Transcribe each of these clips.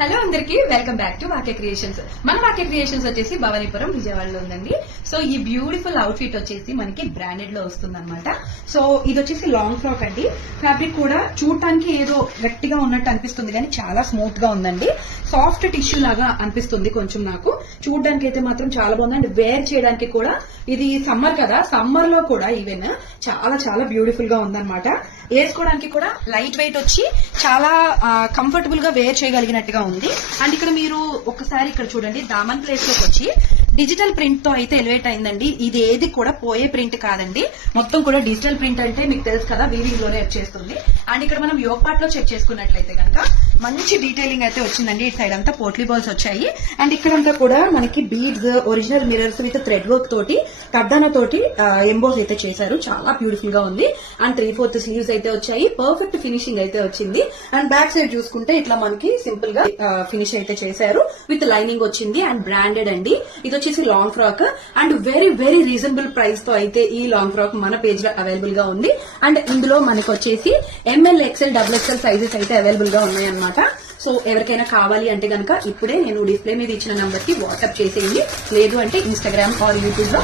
Hello అందరికి welcome back to వాక్య creations. మన వాక్య క్రియేషన్స్ వచ్చేసి భవానీపురం విజయవాడలో ఉందండి. సో ఈ బ్యూటిఫుల్ అవుట్ ఫిట్ వచ్చేసి మనకి బ్రాండెడ్ లో వస్తుంది అనమాట. సో ఇది వచ్చేసి లాంగ్ ఫ్రాక్ అండి. ఫ్యాబ్రిక్ కూడా చూడటానికి ఏదో గట్టిగా ఉన్నట్టు అనిపిస్తుంది కానీ చాలా స్మూత్ గా ఉందండి. సాఫ్ట్ టిష్యూ లాగా అనిపిస్తుంది కొంచెం నాకు. చూడడానికి అయితే మాత్రం చాలా బాగుంది. అండ్ వేర్ చేయడానికి కూడా ఇది సమ్మర్ కదా, సమ్మర్ లో కూడా ఈవెన్ చాలా చాలా బ్యూటిఫుల్ గా ఉందన్నమాట. వేసుకోవడానికి కూడా లైట్ వెయిట్ వచ్చి చాలా కంఫర్టబుల్ గా వేర్ చేయగలిగినట్టుగా ఉంది. అండ్ ఇక్కడ మీరు ఒకసారి ఇక్కడ చూడండి, దామన్ ప్లేస్ లోకి వచ్చి డిజిటల్ ప్రింట్ తో అయితే ఎలివేట్ అయిందండి. ఇది ఏది కూడా పోయే ప్రింట్ కాదండి, మొత్తం కూడా డిజిటల్ ప్రింట్ అంటే మీకు తెలుసు కదా, వీవింగ్ లోనే వచ్చేస్తుంది. అండ్ ఇక్కడ మనం యోగ్ పార్ట్ లో చెక్ చేసుకున్నట్లయితే కనుక మంచి డీటెయిలింగ్ అయితే వచ్చిందండి. ఇటు సైడ్ అంతా పోట్లీ బాల్స్ వచ్చాయి. అండ్ ఇక్కడంతా కూడా మనకి beads, original mirrors with thread work తోటి కడ్డాన తోటి ఎంబోస్ అయితే చేశారు. చాలా బ్యూటిఫుల్ గా ఉంది. అండ్ 3/4 స్లీవ్స్ అయితే వచ్చాయి. పర్ఫెక్ట్ ఫినిషింగ్ అయితే వచ్చింది. అండ్ బ్యాక్ సైడ్ చూసుకుంటే ఇట్లా మనకి సింపుల్ గా ఫినిష్ అయితే చేశారు. విత్ లైనింగ్ వచ్చింది. అండ్ బ్రాండెడ్ అండి. ఇది వచ్చేసి long frock. And very very reasonable price తో అయితే ఈ లాంగ్ ఫ్రాక్ మన పేజ్ లో అవైలబుల్ గా ఉంది. అండ్ ఇందులో మనకు వచ్చేసి ML, XL, XXL సైజెస్ అయితే అవైలబుల్ గా ఉన్నాయి అన్నమాట. సో ఎవరికైనా కావాలి అంటే గనక ఇప్పుడే నేను డిస్ప్లే మీద ఇచ్చిన నంబర్ కి వాట్సాప్ చేసేయండి. లేదు అంటే ఇన్స్టాగ్రామ్ ఆర్ యూట్యూబ్ లో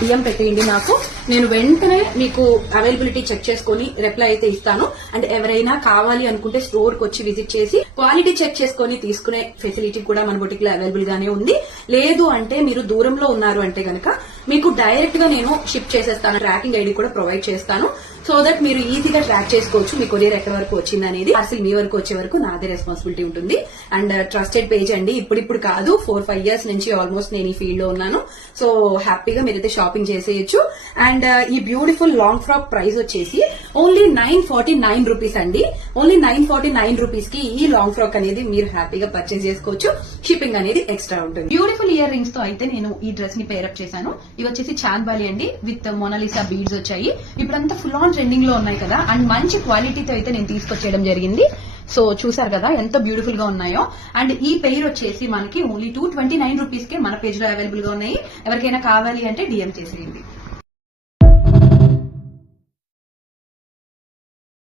DM పెట్టేయండి నాకు. నేను వెంటనే మీకు అవైలబిలిటీ చెక్ చేసుకుని రిప్లై అయితే ఇస్తాను. అండ్ ఎవరైనా కావాలి అనుకుంటే స్టోర్ కి వచ్చి విజిట్ చేసి క్వాలిటీ చెక్ చేసుకుని తీసుకునే ఫెసిలిటీ కూడా మన బొటిక్ లో అవైలబుల్ గానే ఉంది. లేదు అంటే మీరు దూరంలో ఉన్నారు అంటే గనక మీకు డైరెక్ట్ గా నేను షిప్ చేసేస్తాను. ట్రాకింగ్ ఐడి కూడా ప్రొవైడ్ చేస్తాను. సో దట్ మీరు ఈజీగా ట్రాక్ చేసుకోవచ్చు మీ కొరియర్ ఎక్కడి వరకు వచ్చింది అనేది. అసలు మీ వరకు వచ్చే వరకు నాదే రెస్పాన్సిబిలిటీ ఉంటుంది. అండ్ ట్రస్టెడ్ పేజ్ అండి. ఇప్పుడిప్పుడు కాదు, 4-5 ఇయర్స్ నుంచి ఆల్మోస్ట్ నేను ఈ ఫీల్డ్ లో ఉన్నాను. సో హ్యాపీగా మీరైతే షాపింగ్ చేసేయచ్చు. అండ్ ఈ బ్యూటిఫుల్ లాంగ్ ఫ్రాక్ ప్రైస్ వచ్చేసి ఓన్లీ 949 రూపీస్ అండి. ఓన్లీ 949 రూపీస్ కి ఈ లాంగ్ ఫ్రాక్ అనేది మీరు హ్యాపీగా పర్చేస్ చేసుకోవచ్చు. షిప్పింగ్ అనేది ఎక్స్ట్రా ఉంటుంది. బ్యూటిఫుల్ ఇయర్ రింగ్స్ తో అయితే నేను ఈ డ్రెస్ ని పేరప్ చేశాను. ఇవి వచ్చేసి చాంద్బాలి అండి విత్ మోనాలిసా బీడ్స్ వచ్చాయి. ఇప్పుడంతా ఫుల్ ఆన్ ట్రెండింగ్ లో ఉన్నాయి కదా. అండ్ మంచి క్వాలిటీతో అయితే నేను తీసుకొచ్చేయడం జరిగింది. సో చూసారు కదా ఎంత బ్యూటిఫుల్ గా ఉన్నాయో. అండ్ ఈ పెయిర్ వచ్చేసి మనకి ఓన్లీ 229 రూపీస్ కే మన పేజ్ లో అవైలబుల్ గా ఉన్నాయి. ఎవరికైనా కావాలి అంటే DM చేసేయండి.